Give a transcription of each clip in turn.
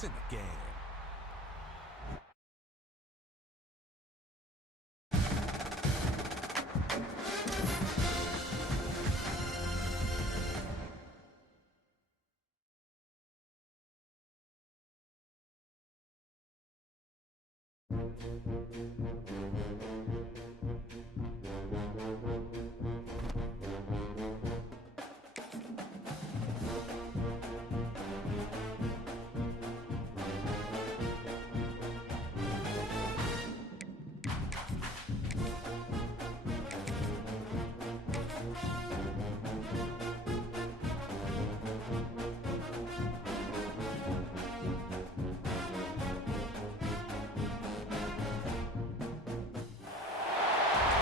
It's in the game.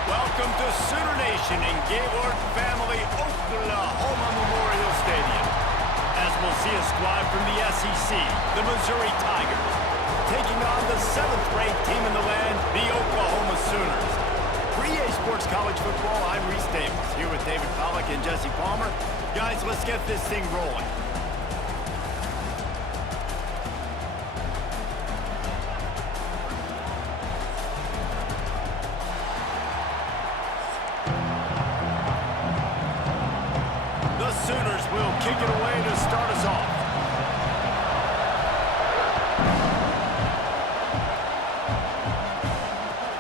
Welcome to Sooner Nation in Gaylord Family Oklahoma Memorial Stadium. As we'll see a squad from the SEC, the Missouri Tigers, taking on the 7th-ranked team in the land, the Oklahoma Sooners. For EA Sports College Football, I'm Reese Davis, here with David Pollack and Jesse Palmer. Guys, let's get this thing rolling. Sooners will kick it away to start us off.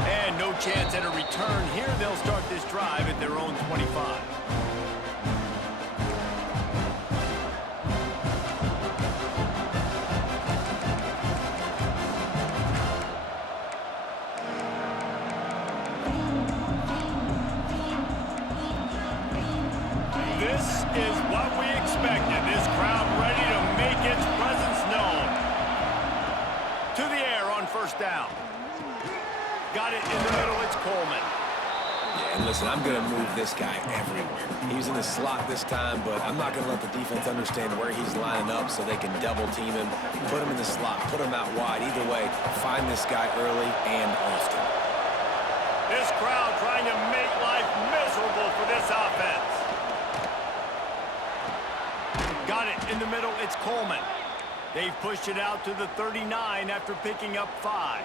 And no chance at a return here. They'll start this drive at their own 25. This is what we expected. This crowd ready to make its presence known. To the air on first down. Got it in the middle. It's Coleman. Yeah, and listen, I'm going to move this guy everywhere. He was in the slot this time, but I'm not going to let the defense understand where he's lining up so they can double team him, put him in the slot, put him out wide. Either way, find this guy early and often. This crowd trying to make life miserable for this offense. Got it in the middle. It's Coleman. They've pushed it out to the 39 after picking up 5.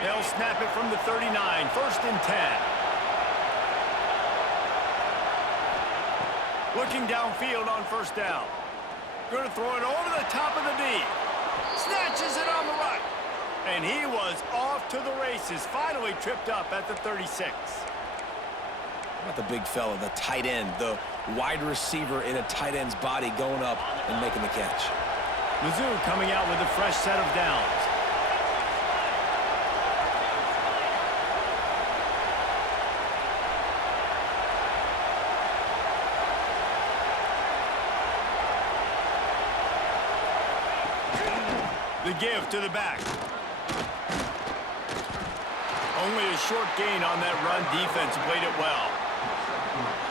They'll snap it from the 39. First and 10. Looking downfield on first down. Going to throw it over the top of the D. Snatches it on the right. And he was off to the races. Finally tripped up at the 36. How about the big fella, the tight end, the wide receiver in a tight end's body going up and making the catch. Mizzou coming out with a fresh set of downs. The give to the back. Only a short gain on that run. Defense played it well.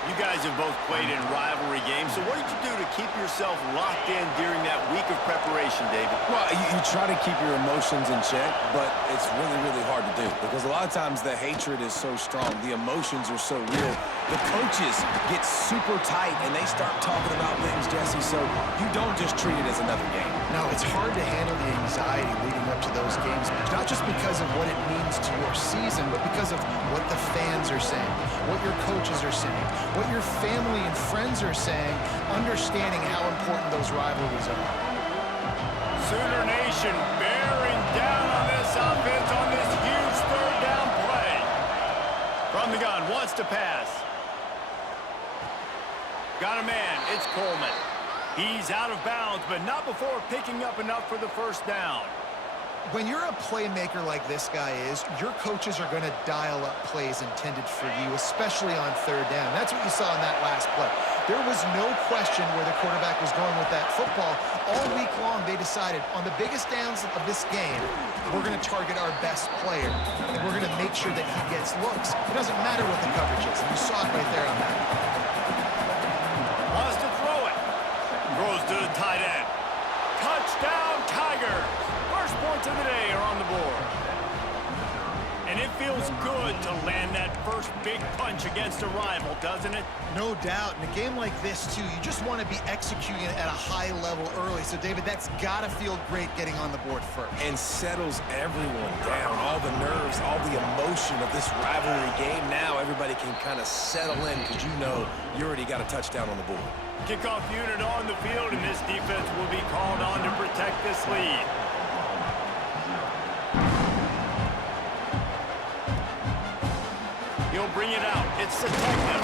You guys have both played in rivalry games, so what did you do to keep yourself locked in during that week of preparation, David? Well, you try to keep your emotions in check, but it's really, really hard to do because a lot of times the hatred is so strong, the emotions are so real. The coaches get super tight and they start talking about things, Jesse, so you don't just treat it as another game. No, it's hard to handle the anxiety leading up to those games, not just because of what it means to your season, but because of what the fans are saying, what your coaches are saying, what your family and friends are saying, understanding how important those rivalries are. Sooner Nation bearing down on this offense on this huge third down play. From the gun, wants to pass. Got a man, it's Coleman. He's out of bounds, but not before picking up enough for the first down. When you're a playmaker like this guy is, your coaches are going to dial up plays intended for you, especially on third down. That's what you saw in that last play. There was no question where the quarterback was going with that football. All week long, they decided on the biggest downs of this game, we're going to target our best player, and we're going to make sure that he gets looks. It doesn't matter what the coverage is, and you saw it right there on that. Wants to throw it. Throws to the tight end. Touchdown, Tigers. First points of the day are on the board. And it feels good to land that first big punch against a rival, doesn't it? No doubt. In a game like this, too, you just want to be executing it at a high level early. So, David, that's got to feel great getting on the board first. And settles everyone down. All the nerves, all the emotion of this rivalry game. Now everybody can kind of settle in because you know you already got a touchdown on the board. Kickoff unit on the field, and this defense will be called on to protect this lead. He'll bring it out. It's Sategna.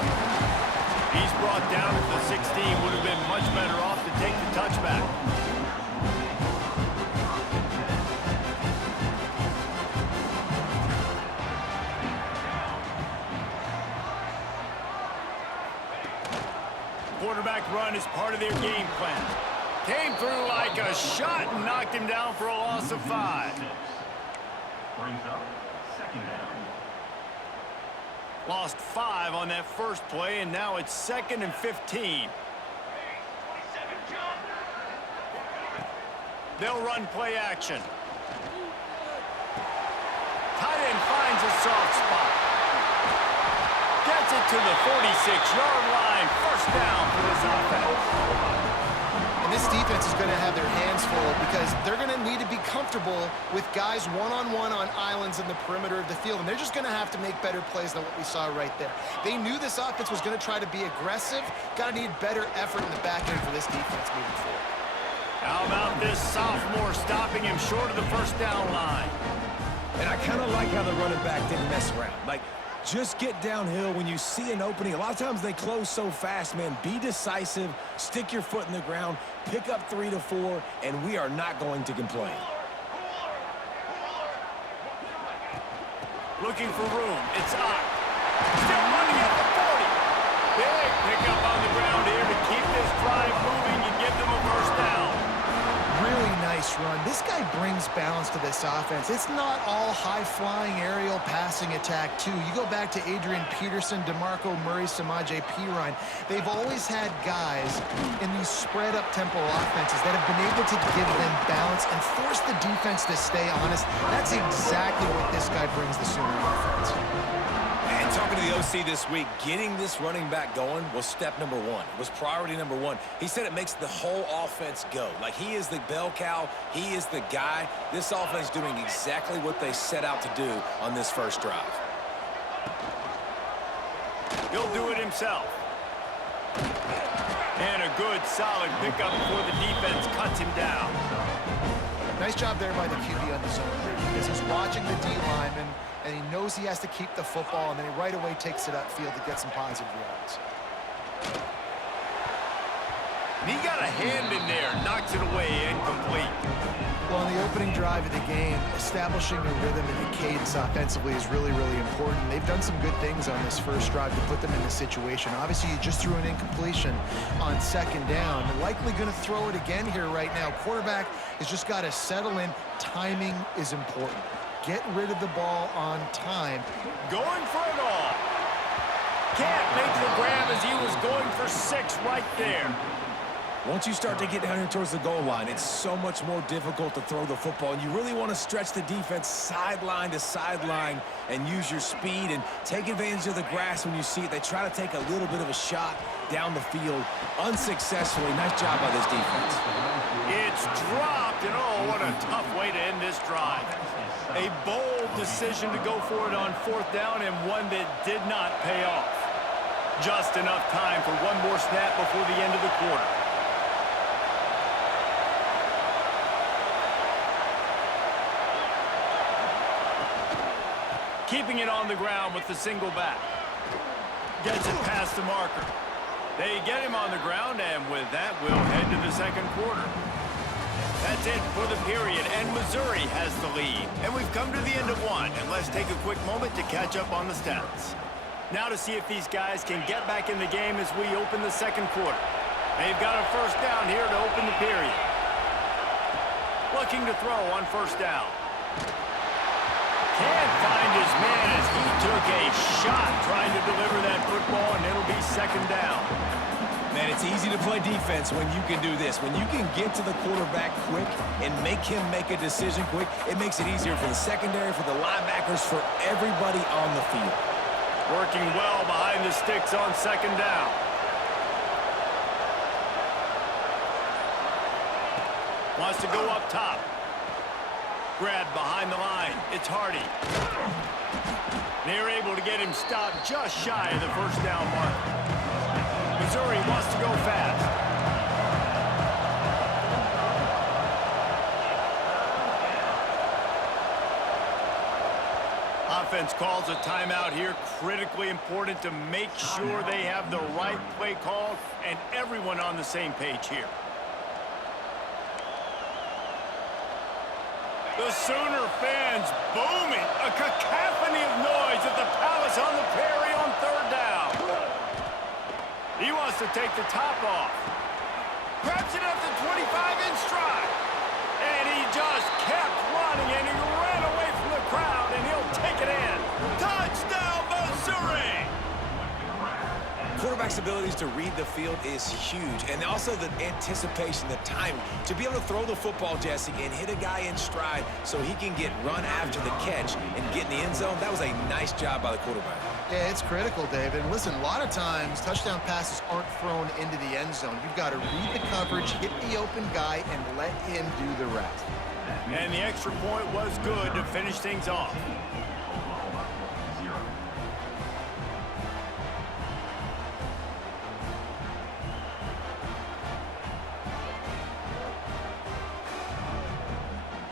He's brought down at the 16. Would have been much better off to take the touchback. Quarterback run is part of their game plan. Came through like a shot and knocked him down for a loss of 5. Brings up second down. Lost 5 on that first play, and now it's 2nd and 15. They'll run play action. Tight end finds a soft spot. Gets it to the 46-yard line. First down for this offense. And this defense is going to have their hands full because they're going to need to be comfortable with guys one-on-one on islands in the perimeter of the field. And they're just going to have to make better plays than what we saw right there. They knew this offense was going to try to be aggressive. Got to need better effort in the back end for this defense moving forward. How about this sophomore stopping him short of the first down line? And I kind of like how the running back didn't mess around. Like, just get downhill when you see an opening. A lot of times they close so fast, man. Be decisive, stick your foot in the ground, pick up 3 to 4, and we are not going to complain. Looking for room. It's up. Still running at the 40. Big pickup on the ground here to keep this drive moving and give them a first down. Really nice run. This guy brings balance to this offense. It's not all high-flying aerial passing attack, too. You go back to Adrian Peterson, DeMarco Murray, Samaje Perine. They've always had guys in these spread-up tempo offenses that have been able to give them balance and force the defense to stay honest. That's exactly what this guy brings the Sooner offense. And talking to the OC this week, getting this running back going was step number 1. It was priority number 1. He said it makes the whole offense go. Like, he is the bell cow. He is the guy. This offense doing exactly what they set out to do on this first drive. He'll do it himself. And a good, solid pickup before the defense cuts him down. Nice job there by the QB on the zone read because he's watching the D lineman and he knows he has to keep the football, and then he right away takes it upfield to get some positive yards. He got a hand in there, knocks it away, incomplete. Well, on the opening drive of the game, establishing a rhythm and a cadence offensively is really, really important. They've done some good things on this first drive to put them in this situation. Obviously, you just threw an incompletion on second down. They're likely going to throw it again here right now. Quarterback has just got to settle in. Timing is important. Get rid of the ball on time. Going for it all. Can't make the grab as he was going for 6 right there. Once you start to get down here towards the goal line, it's so much more difficult to throw the football. And you really want to stretch the defense sideline to sideline and use your speed and take advantage of the grass when you see it. They try to take a little bit of a shot down the field unsuccessfully. Nice job by this defense. It's dropped, and oh, what a tough way to end this drive. A bold decision to go for it on 4th down, and one that did not pay off. Just enough time for one more snap before the end of the quarter. Keeping it on the ground with the single back. Gets it past the marker. They get him on the ground, and with that, we'll head to the second quarter. That's it for the period, and Missouri has the lead. And we've come to the end of one, and let's take a quick moment to catch up on the stats. Now to see if these guys can get back in the game as we open the second quarter. They've got a first down here to open the period. Looking to throw on first down. Can't find his man as he took a shot trying to deliver that football, and it'll be second down. Man, it's easy to play defense when you can do this. When you can get to the quarterback quick and make him make a decision quick, it makes it easier for the secondary, for the linebackers, for everybody on the field. Working well behind the sticks on second down. Wants to go up top. Grabbed behind the line. It's Hardy. They're able to get him stopped just shy of the first down mark. Missouri wants to go fast. Offense calls a timeout here. Critically important to make sure they have the right play called and everyone on the same page here. The Sooner fans booming. A cacophony of noise at the Palace on the Prairie on third down. He wants to take the top off. Grabs it at the 25 in stride. And he just kept running, and he ran away from the crowd, and he'll take it in. Touchdown, Missouri! Quarterback's abilities to read the field is huge, and also the anticipation, the timing. To be able to throw the football, Jesse, and hit a guy in stride so he can get run after the catch and get in the end zone, that was a nice job by the quarterback. Yeah, it's critical, David. And listen, a lot of times touchdown passes aren't thrown into the end zone. You've got to read the coverage, hit the open guy, and let him do the rest. And the extra point was good to finish things off.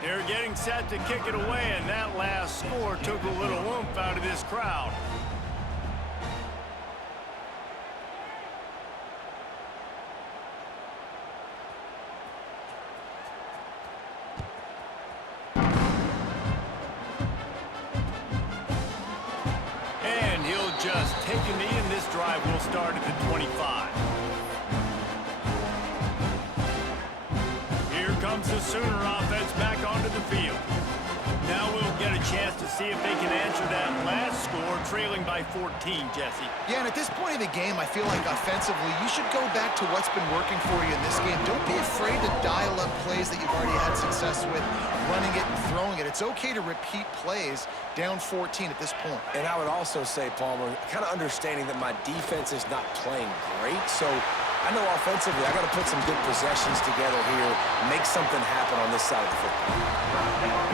They're getting set to kick it away, and that last score took a little oomph out of this crowd. And he'll just take a knee, and this drive will start at the 25. Comes the Sooner offense back onto the field. Now we'll get a chance to see if they can answer that last score, trailing by 14, Jesse. Yeah, and at this point in the game, I feel like offensively, you should go back to what's been working for you in this game. Don't be afraid to dial up plays that you've already had success with, running it and throwing it. It's okay to repeat plays down 14 at this point. And I would also say, Palmer, kind of understanding that my defense is not playing great, so I know offensively I got to put some good possessions together here, make something happen on this side of the football.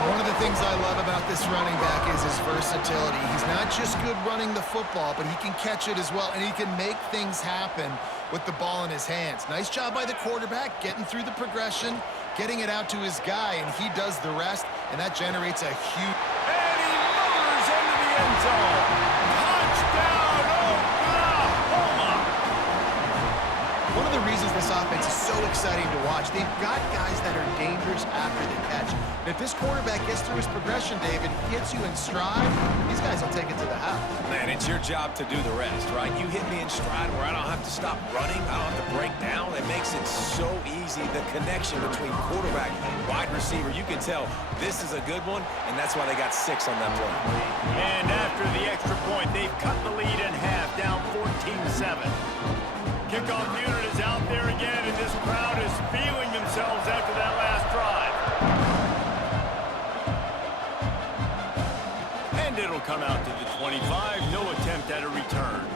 One of the things I love about this running back is his versatility. He's not just good running the football, but he can catch it as well, and he can make things happen with the ball in his hands. Nice job by the quarterback, getting through the progression, getting it out to his guy, and he does the rest, and that generates a huge... And he motors into the end zone. Touchdown, Oklahoma! One of the reasons this offense is so exciting to watch, they've got guys that are dangerous after the catch. And if this quarterback gets through his progression, David, hits you in stride, these guys will take it to the house. Man, it's your job to do the rest, right? You hit me in stride where I don't have to stop running, I don't have to break down. It makes it so easy, the connection between quarterback and wide receiver. You can tell this is a good one, and that's why they got 6 on that play. And after the extra point, they've cut the lead in half, down 14-7. Kickoff unit is out there again, and this crowd is feeling themselves after that last drive. And it'll come out to the 25. No attempt at a return.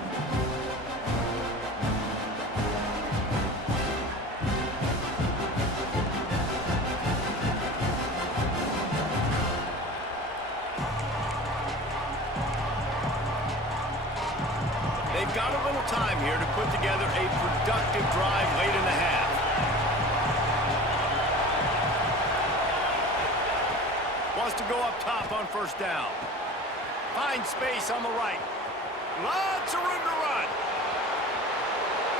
They've got a little time here to put together a productive drive late in the half. Wants to go up top on first down. Finds space on the right. Lots of room to run.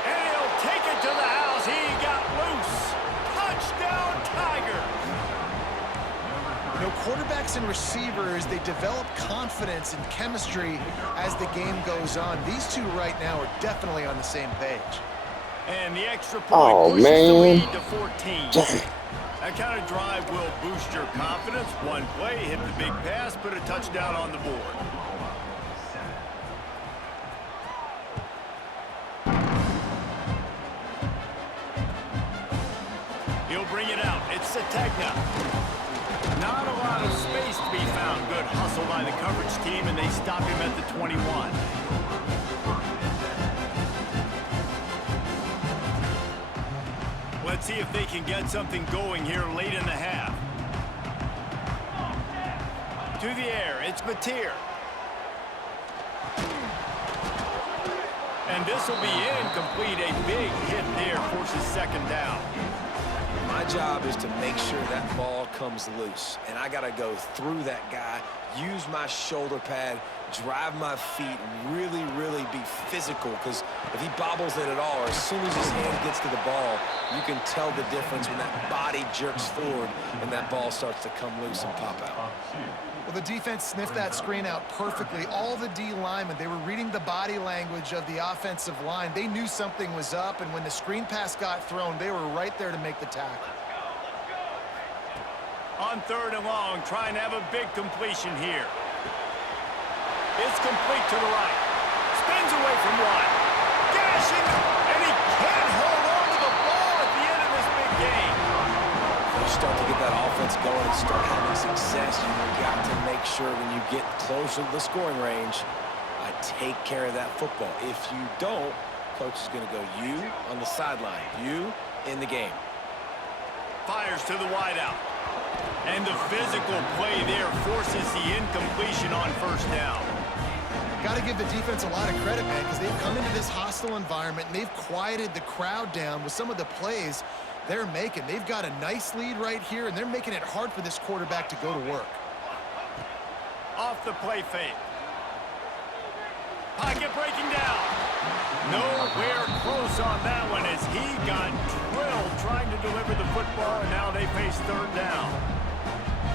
And he'll take it to the house. He got loose. Touchdown, Tigers. You know, quarterbacks and receivers, they develop confidence and chemistry as the game goes on. These two right now are definitely on the same page. And the extra point pushes the lead to 14. That kind of drive will boost your confidence. One play, hit the big pass, put a touchdown on the board. He'll bring it out. It's Sategna. Not a lot of space to be found. Good hustle by the coverage team, and they stop him at the 21. Let's see if they can get something going here late in the half. To the air, it's Mateer. And this will be incomplete. A big hit there, forces second down. My job is to make sure that ball comes loose, and I got to go through that guy, use my shoulder pad, drive my feet, really, really be physical, because if he bobbles it at all, or as soon as his hand gets to the ball, you can tell the difference when that body jerks forward and that ball starts to come loose and pop out. Well, the defense sniffed that screen out perfectly. All the D linemen, they were reading the body language of the offensive line. They knew something was up, and when the screen pass got thrown, they were right there to make the tackle. On 3rd and long, trying to have a big completion here. It's complete to the right. Spins away from one. Gashing, and he can't hold on to the ball at the end of this big game. You start to get that offense going and start having success, you've got to make sure when you get closer to the scoring range, I take care of that football. If you don't, coach is going to go you on the sideline, you in the game. Fires to the wideout. And the physical play there forces the incompletion on 1st down. Got to give the defense a lot of credit, man, because they've come into this hostile environment, and they've quieted the crowd down with some of the plays they're making. They've got a nice lead right here, and they're making it hard for this quarterback to go to work. Off the play fake. Pocket breaking down. Nowhere close on that one as he got drilled trying to deliver the football, and now they face 3rd down.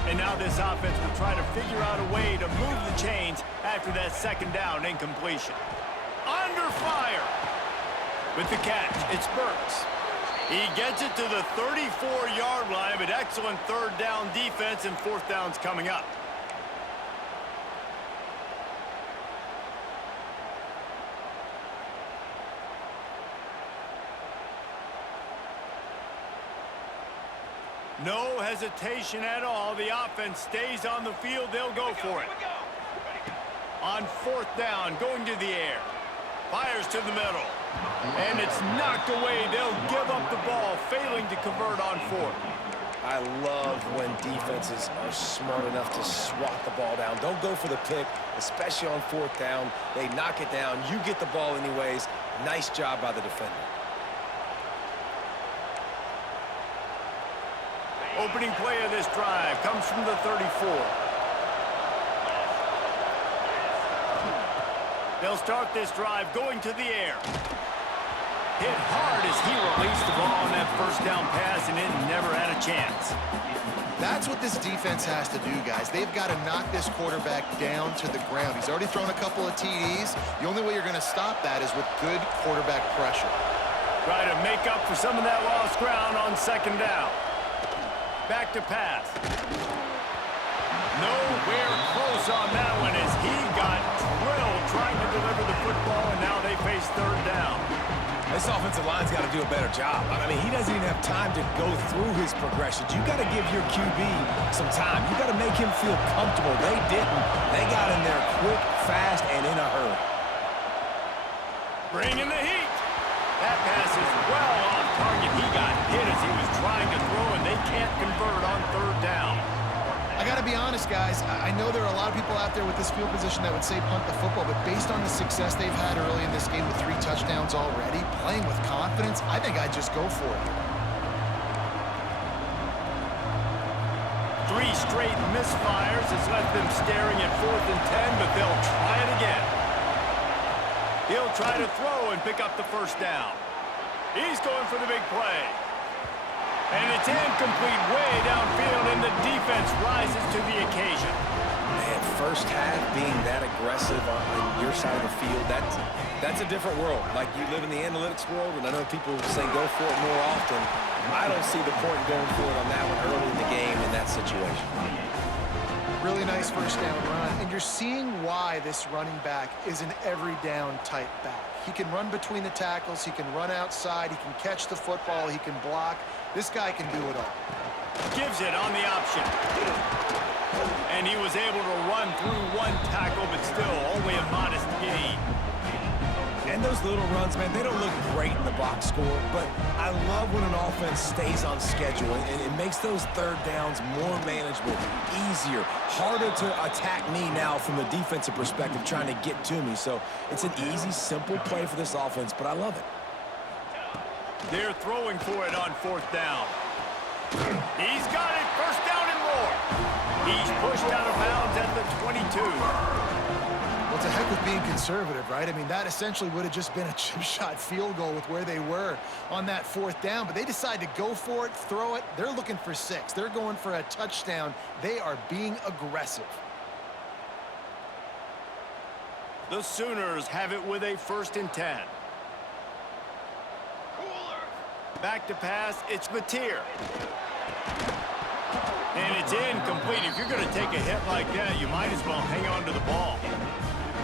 And now this offense will try to figure out a way to move the chains after that 2nd down incompletion. Under fire. With the catch, it's Burks. He gets it to the 34-yard line, but excellent 3rd down defense, and 4th down's coming up. No hesitation at all. The offense stays on the field. They'll go for it. On 4th down, going to the air. Fires to the middle. And it's knocked away. They'll give up the ball, failing to convert on 4th. I love when defenses are smart enough to swat the ball down. Don't go for the pick, especially on 4th down. They knock it down. You get the ball anyways. Nice job by the defender. Opening play of this drive comes from the 34. They'll start this drive going to the air. Hit hard as he released the ball on that 1st down pass, and it never had a chance. That's what this defense has to do, guys. They've got to knock this quarterback down to the ground. He's already thrown a couple of TDs. The only way you're going to stop that is with good quarterback pressure. Try to make up for some of that lost ground on 2nd down. Back to pass. Nowhere close on that one as he got drilled trying to deliver the football, and now they face 3rd down. This offensive line's got to do a better job. I mean, he doesn't even have time to go through his progressions. You got to give your QB some time. You got to make him feel comfortable. They didn't. They got in there quick, fast, and in a hurry. Bringing the heat. That pass is well off target. He got hit as he was trying to throw, and they can't convert on 3rd down. I got to be honest, guys. I know there are a lot of people out there with this field position that would say punt the football, but based on the success they've had early in this game with 3 touchdowns already, playing with confidence, I think I'd just go for it. 3 straight misfires has left them staring at 4th and 10, but they'll try it again. He'll try to throw and pick up the 1st down. He's going for the big play. And it's incomplete way downfield, and the defense rises to the occasion. Man, 1st half being that aggressive on your side of the field, that's a different world. Like, you live in the analytics world, and I know people say go for it more often. I don't see the point in going for it on that one early in the game in that situation. Really nice first down run, and you're seeing why this running back is an every down type back. He can run between the tackles, he can run outside, he can catch the football, he can block. This guy can do it all. Gives it on the option. And he was able to run through one tackle, but still only a modest gain. And those little runs, man, they don't look great in the box score, but I love when an offense stays on schedule, and it makes those third downs more manageable, easier, harder to attack me now from the defensive perspective trying to get to me. So it's an easy, simple play for this offense, but I love it. They're throwing for it on fourth down. He's got it, first down and more. He's pushed out of bounds at the 22. Well, it's a heck of being conservative, right? I mean, that essentially would have just been a chip shot field goal with where they were on that fourth down, but they decide to go for it, throw it. They're looking for 6. They're going for a touchdown. They are being aggressive. The Sooners have it with a 1st and 10. Back to pass, it's Mateer. And it's incomplete. If you're going to take a hit like that, you might as well hang on to the ball.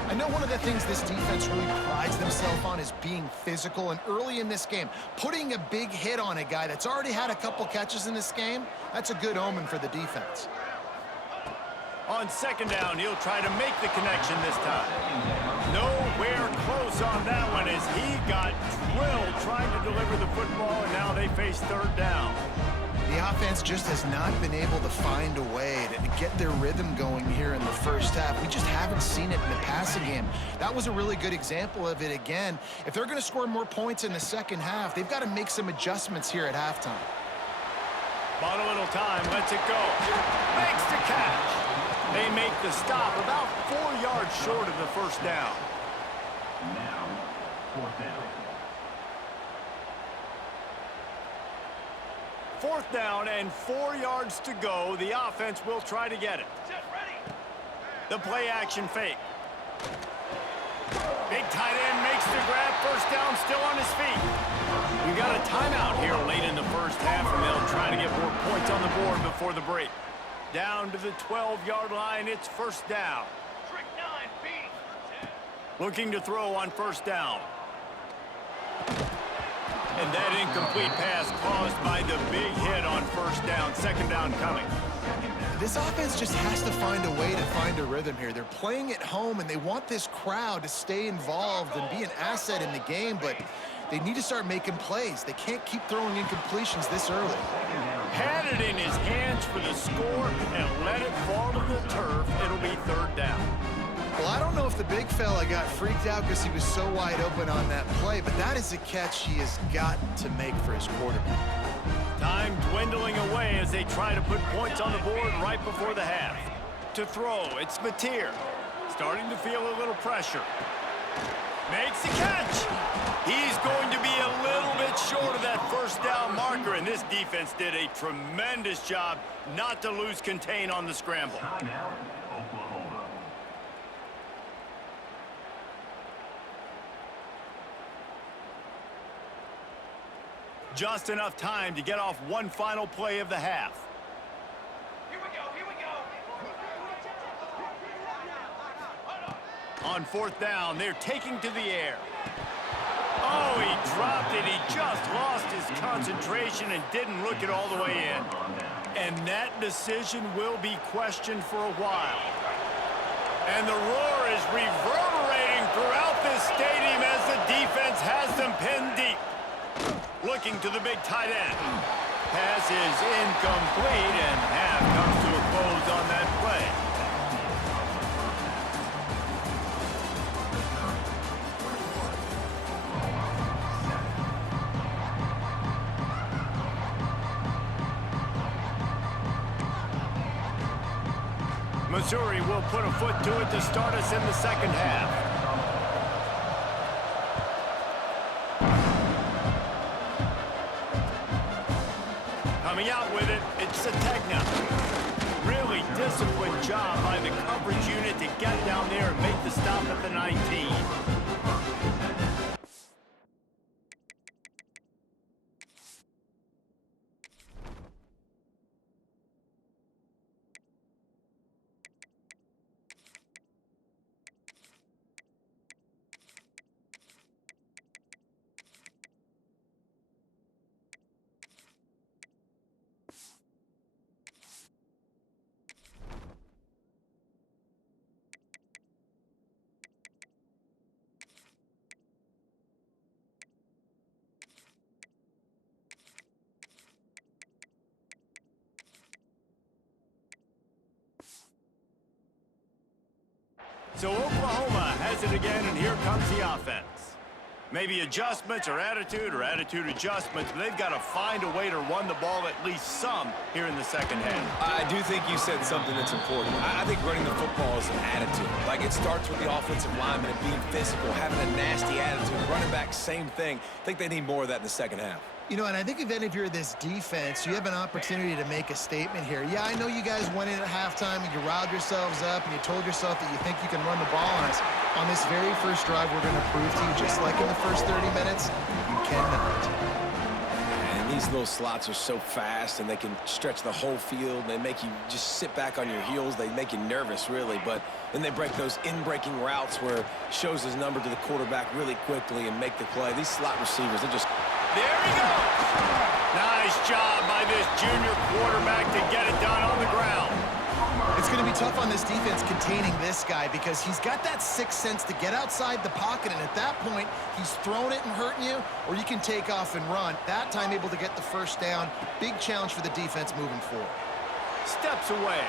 I know one of the things this defense really prides themselves on is being physical, and early in this game, putting a big hit on a guy that's already had a couple catches in this game, that's a good omen for the defense. On 2nd down, he'll try to make the connection this time. Nowhere close on that one as he got drilled trying to deliver the football, and now they face 3rd down. The offense just has not been able to find a way to get their rhythm going here in the first half. We just haven't seen it in the passing game. That was a really good example of it again. If they're going to score more points in the second half, they've got to make some adjustments here at halftime. Bought a little time, lets it go. Makes the catch. They make the stop about 4 yards short of the first down. Now, 4th down. 4th down and 4 yards to go. The offense will try to get it. The play action fake. Big tight end makes the grab. First down, still on his feet. We got a timeout here late in the first half, and they'll try to get more points on the board before the break. Down to the 12-yard line, it's 1st down. Looking to throw on 1st down. And that incomplete pass caused by the big hit on 1st down. 2nd down coming. This offense just has to find a way to find a rhythm here. They're playing at home, and they want this crowd to stay involved and be an asset in the game, but they need to start making plays. They can't keep throwing incompletions this early. Had it in his hands for the score and let it fall to the turf. It'll be 3rd down. Well, I don't know if the big fella got freaked out because he was so wide open on that play, but that is a catch he has got to make for his quarterback. Time dwindling away as they try to put points on the board right before the half. To throw, it's Mateer. Starting to feel a little pressure. Makes the catch. He's going to be a little bit short of that 1st down marker, and this defense did a tremendous job not to lose contain on the scramble. Timeout, Oklahoma. Just enough time to get off one final play of the half. Here we go, here we go. On 4th down, they're taking to the air. Oh, he dropped it. He just lost his concentration and didn't look it all the way in. And that decision will be questioned for a while. And the roar is reverberating throughout this stadium as the defense has them pinned deep. Looking to the big tight end. Pass is incomplete, and half comes to a close on that play. Missouri will put a foot to it to start us in the second half. Coming out with it, it's Sategna. Really disciplined job by the coverage unit to get down there and make the stop at the 19. So Oklahoma has it again, and here comes the offense. Maybe adjustments or attitude adjustments, but they've got to find a way to run the ball at least some here in the second half. I do think you said something that's important. I think running the football is an attitude. Like, it starts with the offensive lineman and being physical, having a nasty attitude. Running back, same thing. I think they need more of that in the second half. You know, and I think if you're this defense, you have an opportunity to make a statement here. Yeah, I know you guys went in at halftime and you riled yourselves up and you told yourself that you think you can run the ball on us. On this very first drive, we're going to prove to you, just like in the first 30 minutes, you cannot. And these little slots are so fast, and they can stretch the whole field. They make you just sit back on your heels. They make you nervous, really. But then they break those in-breaking routes where it shows his number to the quarterback really quickly and make the play. These slot receivers, they're just... There he goes. Nice job by this junior quarterback to get it done on the ground. It's going to be tough on this defense containing this guy because he's got that sixth sense to get outside the pocket, and at that point, he's throwing it and hurting you, or you can take off and run. That time able to get the first down. Big challenge for the defense moving forward. Steps away.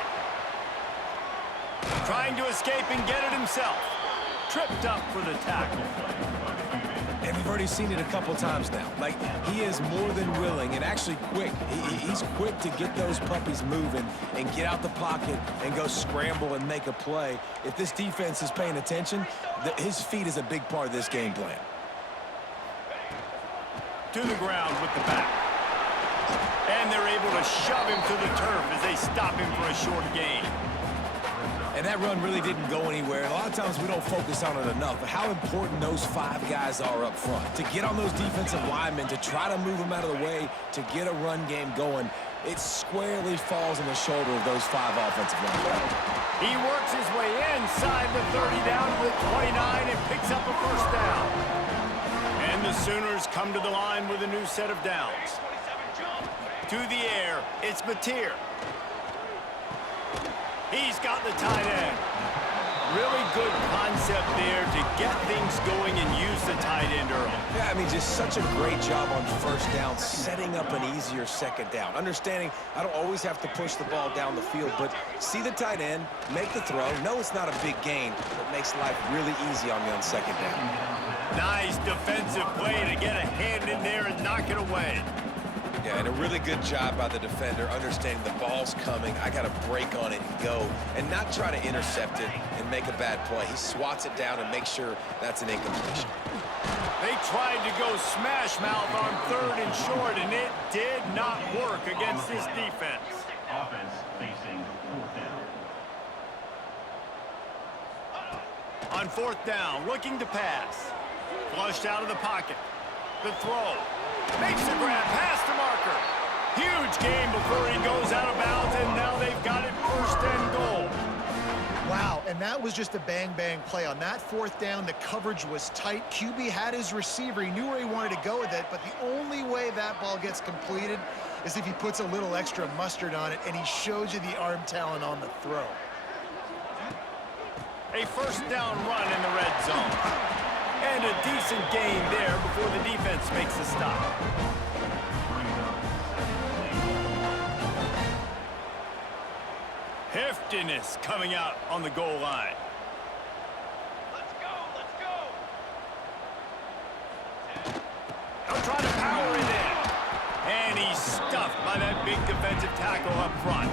Trying to escape and get it himself. Tripped up for the tackle. And we've already seen it a couple times now. Like, he is more than willing and actually quick. He's quick to get those puppies moving and get out the pocket and go scramble and make a play. If this defense is paying attention, his feet is a big part of this game plan. To the ground with the back. And they're able to shove him to the turf as they stop him for a short gain. And that run really didn't go anywhere. And a lot of times we don't focus on it enough, but how important those five guys are up front. To get on those defensive linemen, to try to move them out of the way, to get a run game going, it squarely falls on the shoulder of those five offensive linemen. He works his way inside the 30 down to the 29 and picks up a first down. And the Sooners come to the line with a new set of downs. To the air, it's Mateer. He's got the tight end. Really good concept there to get things going and use the tight end early. Yeah, I mean, just such a great job on first down, setting up an easier second down. Understanding I don't always have to push the ball down the field, but see the tight end, make the throw. No, it's not a big gain, but makes life really easy on me on second down. Nice defensive play to get a hand in there and knock it away. Yeah, and a really good job by the defender, understanding the ball's coming. I got to break on it and go, and not try to intercept it and make a bad play. He swats it down and makes sure that's an incompletion. They tried to go smash mouth on third and short, and it did not work against this defense. Offense facing fourth down. On fourth down, looking to pass. Flushed out of the pocket. The throw. Makes the grab past the marker. Huge gain before he goes out of bounds, and now they've got it first and goal. Wow, and that was just a bang-bang play. On that fourth down, the coverage was tight. QB had his receiver. He knew where he wanted to go with it, but the only way that ball gets completed is if he puts a little extra mustard on it, and he shows you the arm talent on the throw. A first down run in the red zone. And a decent gain there before the defense makes a stop. Heftiness coming out on the goal line. Let's go, let's go. They'll try to power it in. And he's stuffed by that big defensive tackle up front.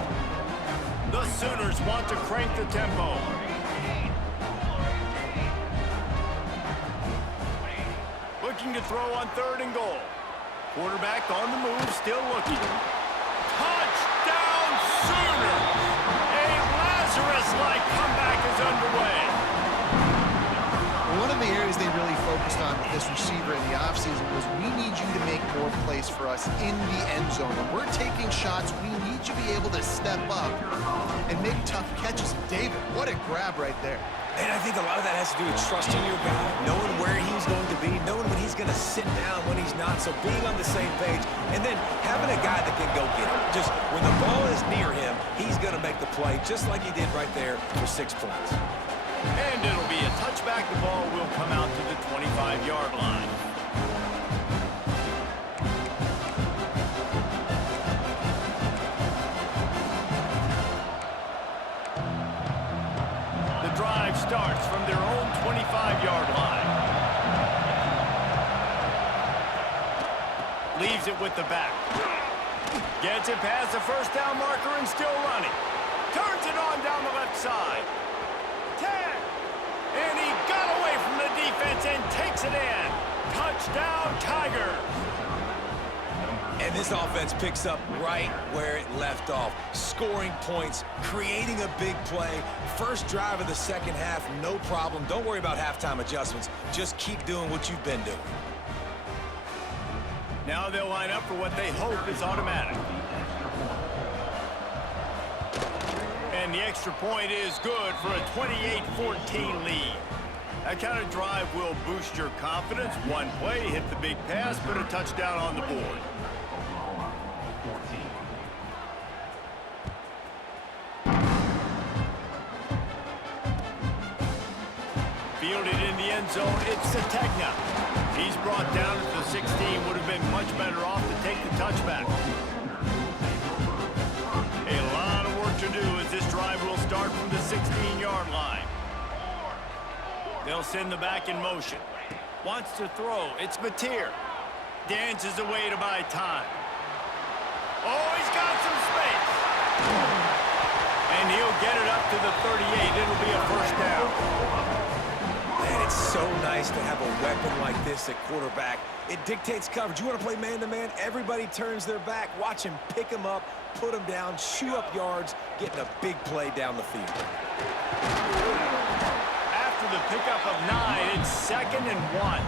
The Sooners want to crank the tempo. Looking to throw on third and goal. Quarterback on the move, still looking. Touchdown Sooners! A Lazarus-like comeback is underway. One of the areas they really focused on with this receiver in the offseason was we need you to make more plays for us in the end zone. When we're taking shots, we need you to be able to step up and make tough catches. David, what a grab right there. And I think a lot of that has to do with trusting your guy, knowing where he's going to be, knowing when he's going to sit down, when he's not, so being on the same page, and then having a guy that can go get him. Just when the ball is near him, he's going to make the play, just like he did right there for 6 points. And it'll be a touchback. The ball will come out to the 25-yard line. The drive starts from it with the back. Gets it past the first down marker and still running. Turns it on down the left side. 10. And he got away from the defense and takes it in. Touchdown, Tigers. And this offense picks up right where it left off. Scoring points, creating a big play. First drive of the second half, no problem. Don't worry about halftime adjustments. Just keep doing what you've been doing. Now they'll line up for what they hope is automatic. And the extra point is good for a 28-14 lead. That kind of drive will boost your confidence. One play, hit the big pass, put a touchdown on the board. Fielded in the end zone, it's Sategna. He's brought down at the 16, would have been much better off to take the touchback. A lot of work to do as this drive will start from the 16-yard line. They'll send the back in motion. Wants to throw, it's Mateer. Dances away to buy time. Oh, he's got some space. And he'll get it up to the 38. It'll be a first down. Man, it's so nice to have a weapon like this at quarterback. It dictates coverage. You want to play man-to-man? Everybody turns their back. Watch him pick him up, put him down, shoot up yards, getting a big play down the field. After the pickup of 9, it's 2nd and 1.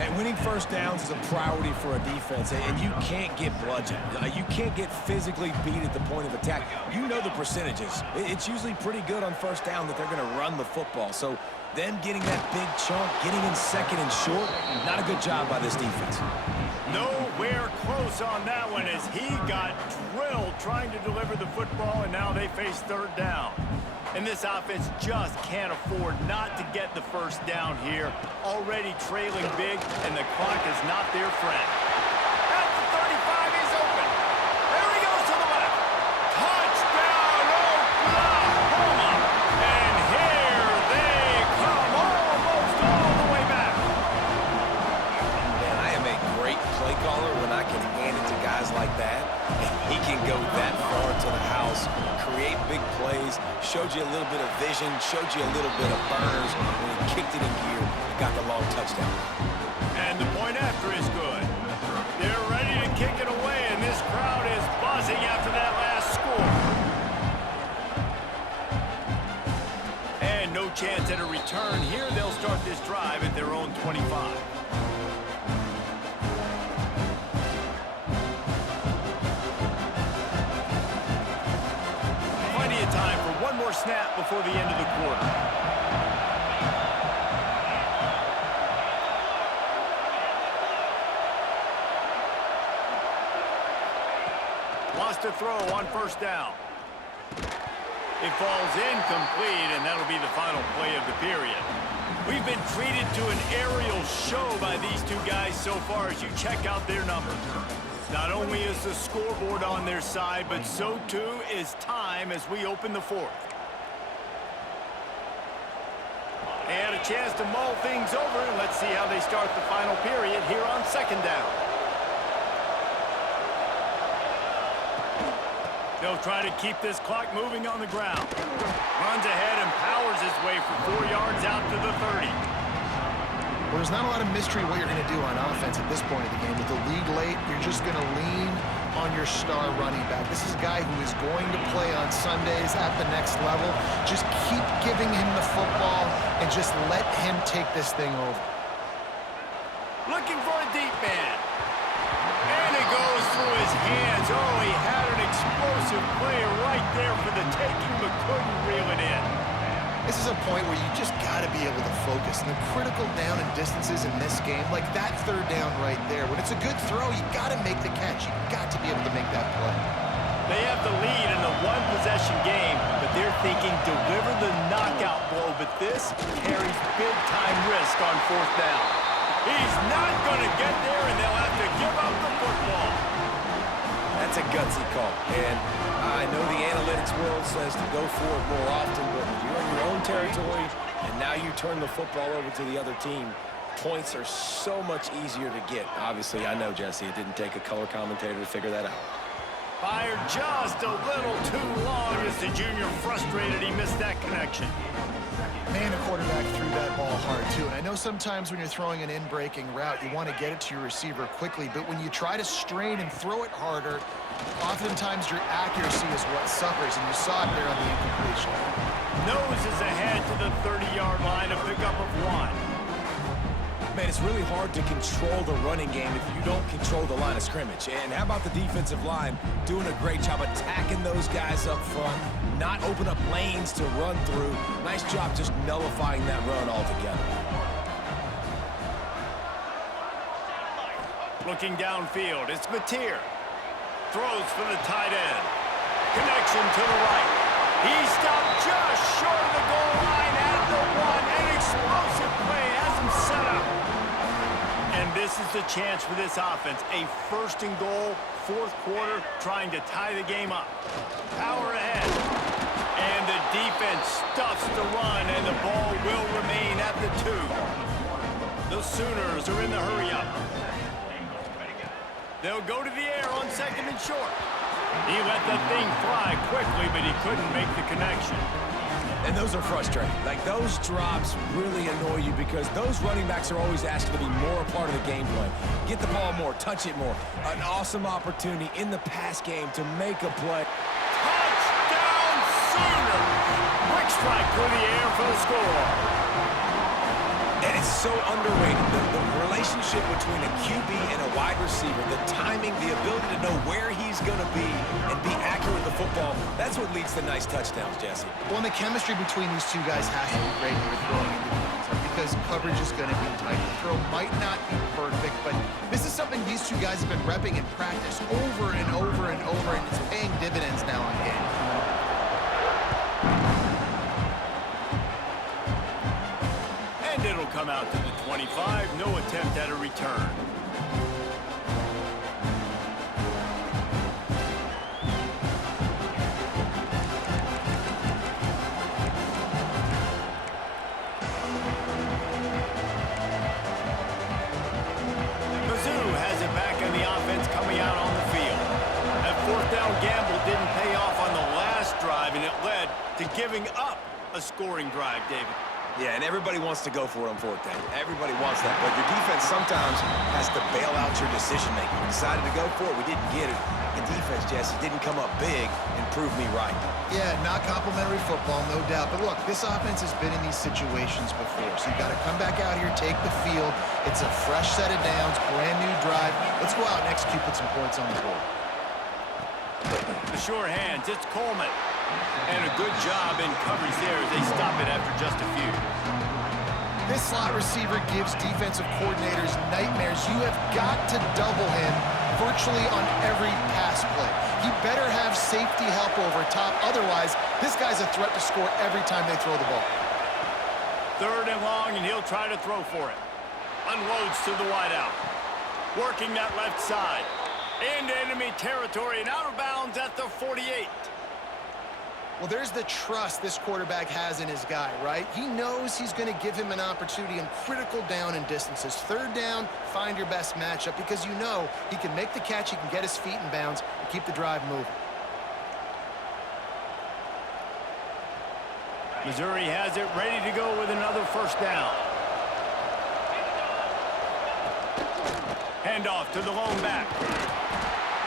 And winning first downs is a priority for a defense, and you can't get bludgeoned. You can't get physically beat at the point of attack. You know the percentages. It's usually pretty good on first down that they're going to run the football. So them getting that big chunk, getting in 2nd and short, not a good job by this defense. Nowhere close on that one as he got drilled trying to deliver the football, and now they face 3rd down. And this offense just can't afford not to get the first down here. Already trailing big, and the clock is not their friend. At the 35, he's open. There he goes to the left. Touchdown, Oklahoma! And here they come, almost all the way back. Man, I am a great play caller when I can hand it to guys like that. And he can go that far to the house, create big plays, showed you a little bit of vision, showed you a little bit of burners. When he kicked it in gear, he got the long touchdown. And the point after is good. They're ready to kick it away, and this crowd is buzzing after that last score. And no chance at a return here. They'll start this drive at their own 25. Plenty of time for one more snap before the end of the quarter. Lost a throw on first down. It falls incomplete, and that'll be the final play of the period. We've been treated to an aerial show by these two guys so far as you check out their numbers. Not only is the scoreboard on their side, but so too is time as we open the 4th. They had a chance to mull things over, and let's see how they start the final period here on 2nd down. They'll try to keep this clock moving on the ground. Runs ahead and powers his way for 4 yards out to the 30. Well, there's not a lot of mystery what you're going to do on offense at this point of the game. With the lead late, you're just going to lean on your star running back. This is a guy who is going to play on Sundays at the next level. Just keep giving him the football and just let him take this thing over. Looking for a deep man. And it goes through his hands. Oh, he had an explosive play right there for the taking, but couldn't reel it in. This is a point where you just got to be able to focus. And the critical down and distances in this game, like that 3rd down right there, when it's a good throw, you got to make the catch. You got to be able to make that play. They have the lead in the one-possession game, but they're thinking deliver the knockout blow, but this carries big-time risk on 4th down. He's not going to get there, and they'll have to give up the football. That's a gutsy call. And I know the analytics world says to go for it more often, but you're in your own territory, and now you turn the football over to the other team. points are so much easier to get. Obviously, I know, Jesse, it didn't take a color commentator to figure that out. Fired just a little too long as the junior frustrated he missed that connection. Man, the quarterback threw that ball hard, too. And I know sometimes when you're throwing an in-breaking route, you want to get it to your receiver quickly. But when you try to strain and throw it harder, oftentimes your accuracy is what suffers. And you saw it there on the incompletion. Noses ahead to the 30-yard line, a pickup of 1. Man, it's really hard to control the running game if you don't control the line of scrimmage. And how about the defensive line doing a great job attacking those guys up front, not open up lanes to run through. Nice job just nullifying that run altogether. Looking downfield, it's Mateer. Throws for the tight end. Connection to the right. He stopped just short of the goal line at the 1. An explosive play has him set up. And this is the chance for this offense. A first and goal, fourth quarter, trying to tie the game up. Power ahead. And the defense stuffs the run, and the ball will remain at the 2. The Sooners are in the hurry-up. They'll go to the air on second and short. He let the thing fly quickly, but he couldn't make the connection. And those are frustrating. Like, those drops really annoy you because those running backs are always asked to be more a part of the game plan. Get the ball more, touch it more. An awesome opportunity in the pass game to make a play. Touchdown, Sooners! Quick strike through the air for the score. And it's so underrated. The relationship between a QB and a wide receiver, the timing, the ability to know where he's going to be and be accurate with the football, that's what leads to nice touchdowns, Jesse. Well, and the chemistry between these two guys has to be great when you're throwing into defense because coverage is going to be tight. The throw might not be perfect, but this is something these two guys have been repping in practice over and over and over, and it's paying dividends now on game. It'll come out to the 25. No attempt at a return. Mizzou has it back on the offense coming out on the field. That fourth down gamble didn't pay off on the last drive, and it led to giving up a scoring drive, David. Yeah, and everybody wants to go for it on fourth down. Everybody wants that, but your defense sometimes has to bail out your decision-making. We decided to go for it. We didn't get it. The defense, Jesse, didn't come up big and prove me right. Yeah, not complimentary football, no doubt. But look, this offense has been in these situations before, so you got to come back out here, take the field. It's a fresh set of downs, brand new drive. Let's go out and execute, put some points on the board. The sure hands, it's Coleman. And a good job in coverage there as they stop it after just a few. This slot receiver gives defensive coordinators nightmares. You have got to double him virtually on every pass play. He better have safety help over top. Otherwise, this guy's a threat to score every time they throw the ball. Third and long, and he'll try to throw for it. Unloads to the wideout. Working that left side. Into enemy territory and out of bounds at the 48. Well, there's the trust this quarterback has in his guy, right? He knows he's going to give him an opportunity in critical down and distances. Third down, find your best matchup because you know he can make the catch, he can get his feet in bounds, and keep the drive moving. Missouri has it ready to go with another first down. Handoff to the lone back.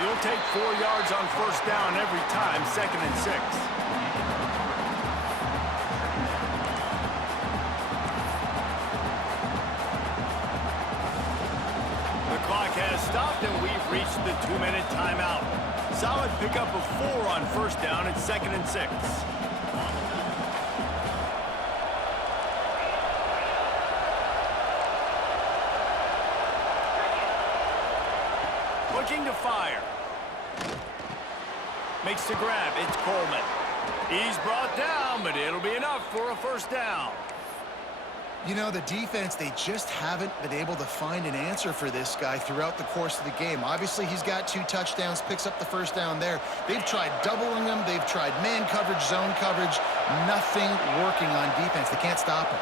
You'll take 4 yards on first down every time, 2nd and 6. Has stopped, and we've reached the 2-minute timeout. Solid pickup of 4 on first down and 2nd and 6. Looking to fire. Makes the grab. It's Coleman. He's brought down, but it'll be enough for a first down. You know, the defense, they just haven't been able to find an answer for this guy throughout the course of the game. Obviously, he's got 2 touchdowns, picks up the first down there. They've tried doubling him. They've tried man coverage, zone coverage. Nothing working on defense. They can't stop him.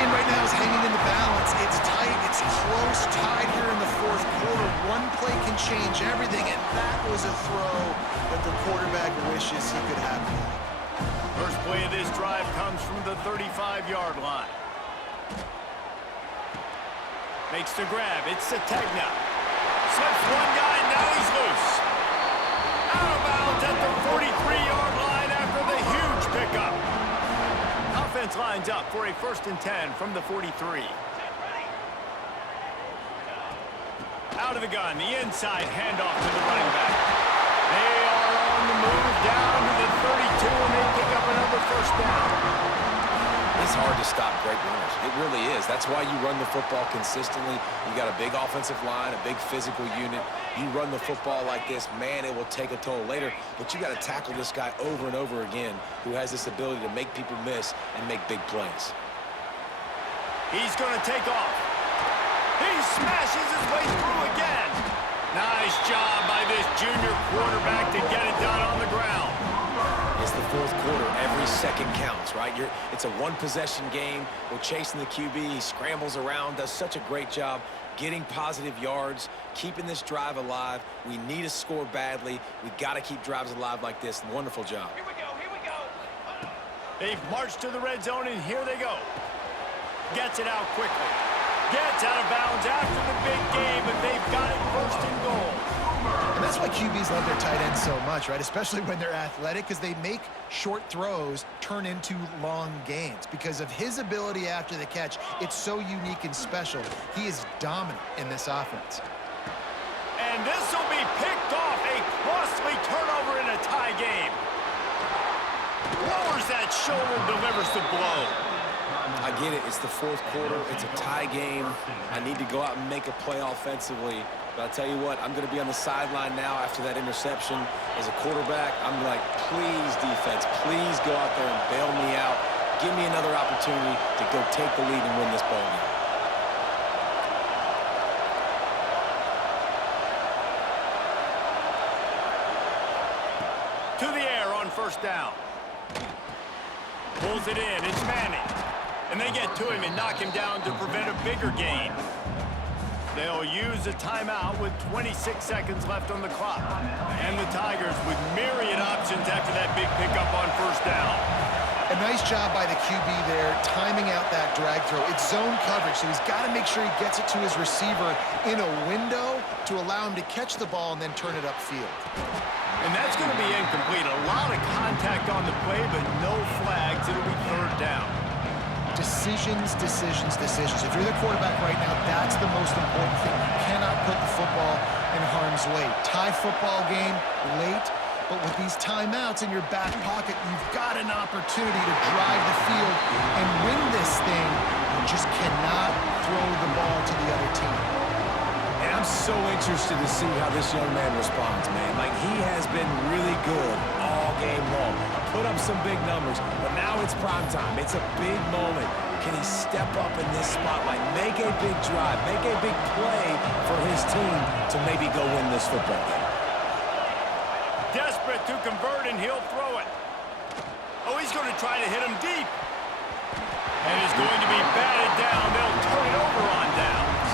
game right now is hanging in the balance. It's tight, it's close, tied here in the fourth quarter. One play can change everything, and that was a throw that the quarterback wishes he could have made. First play of this drive comes from the 35-yard line. Makes the grab. It's Sategna. Slips one guy, now he's loose. Out of bounds at the 43-yard line after the huge pickup. Offense lines up for a 1st and 10 from the 43. Out of the gun, the inside handoff to the running back. They are on the move down to the 32, and they pick up another 1st down. It's hard to stop great runners. It really is. That's why you run the football consistently. You got a big offensive line, a big physical unit. You run the football like this, man, it will take a toll later. But you got to tackle this guy over and over again who has this ability to make people miss and make big plays. He's going to take off. He smashes his way through again. Nice job by this junior quarterback to get it done on the ground. It's the fourth quarter. Every second counts, right? It's a one-possession game. We're chasing the QB. He scrambles around, does such a great job getting positive yards, keeping this drive alive. We need to score badly. We got to keep drives alive like this. Wonderful job. Here we go, here we go. They've marched to the red zone, and here they go. Gets it out quickly. Gets out of bounds after the big game, but they've got it 1st and goal. And that's why QBs love their tight ends so much, right? Especially when they're athletic, because they make short throws turn into long gains. Because of his ability after the catch, it's so unique and special. He is dominant in this offense. And this will be picked off. A costly turnover in a tie game. Lowers that shoulder, delivers the blow. I get it. It's the fourth quarter. It's a tie game. I need to go out and make a play offensively. But I'll tell you what, I'm going to be on the sideline now after that interception. As a quarterback, I'm like, please, defense, please go out there and bail me out. Give me another opportunity to go take the lead and win this ball game. To the air on 1st down. Pulls it in. It's Manning. And they get to him and knock him down to prevent a bigger gain. They'll use a timeout with 26 seconds left on the clock. And the Tigers with myriad options after that big pickup on 1st down. A nice job by the QB there, timing out that drag throw. It's zone coverage, so he's got to make sure he gets it to his receiver in a window to allow him to catch the ball and then turn it upfield. And that's going to be incomplete. A lot of contact on the play, but no flags. It'll be 3rd down. Decisions, decisions, decisions. If you're the quarterback right now, that's the most important thing. You cannot put the football in harm's way. Tie football game late, but with these timeouts in your back pocket, you've got an opportunity to drive the field and win this thing. You just cannot throw the ball to the other team. And I'm so interested to see how this young man responds, man. Like, he has been really good all game long. Put up some big numbers, but now it's prime time. It's a big moment. Can he step up in this spotlight, make a big drive, make a big play for his team to maybe go win this football game? Desperate to convert, and he'll throw it. Oh, he's going to try to hit him deep. And it's going to be batted down. They'll turn it over on downs.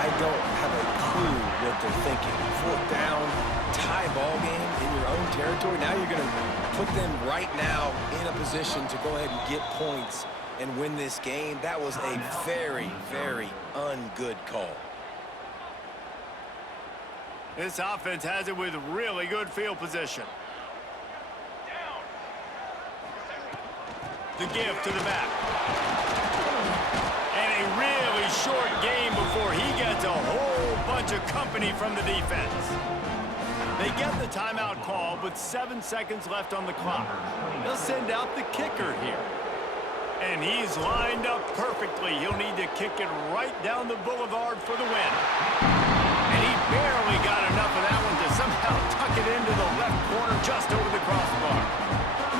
I don't have a clue what they're thinking. 4th down, tie ball game in your own territory. Now you're going to put them right now in a position to go ahead and get points and win this game. That was a very, very ungood call. This offense has it with really good field position. The give to the back. And a really short game before he gets a whole bunch of company from the defense. They get the timeout call with 7 seconds left on the clock. They'll send out the kicker here. And he's lined up perfectly. He'll need to kick it right down the boulevard for the win. And he barely got enough of that one to somehow tuck it into the left corner just over the crossbar.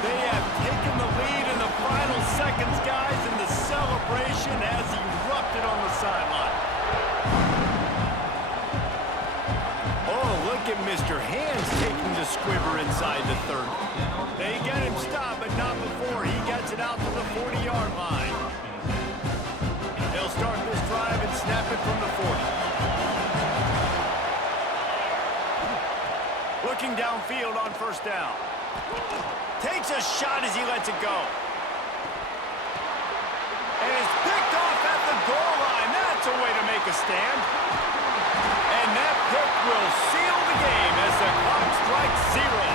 They have taken the lead in the final seconds, guys, and the celebration has erupted on the sideline. Oh, look at Mr. Hands taking the squibber inside the 30. They get him stopped, but not before he gets it out to the 40-yard line. pushing downfield on first down. Takes a shot as he lets it go. And it's picked off at the goal line. That's a way to make a stand. And that pick will seal the game as the clock strikes 0.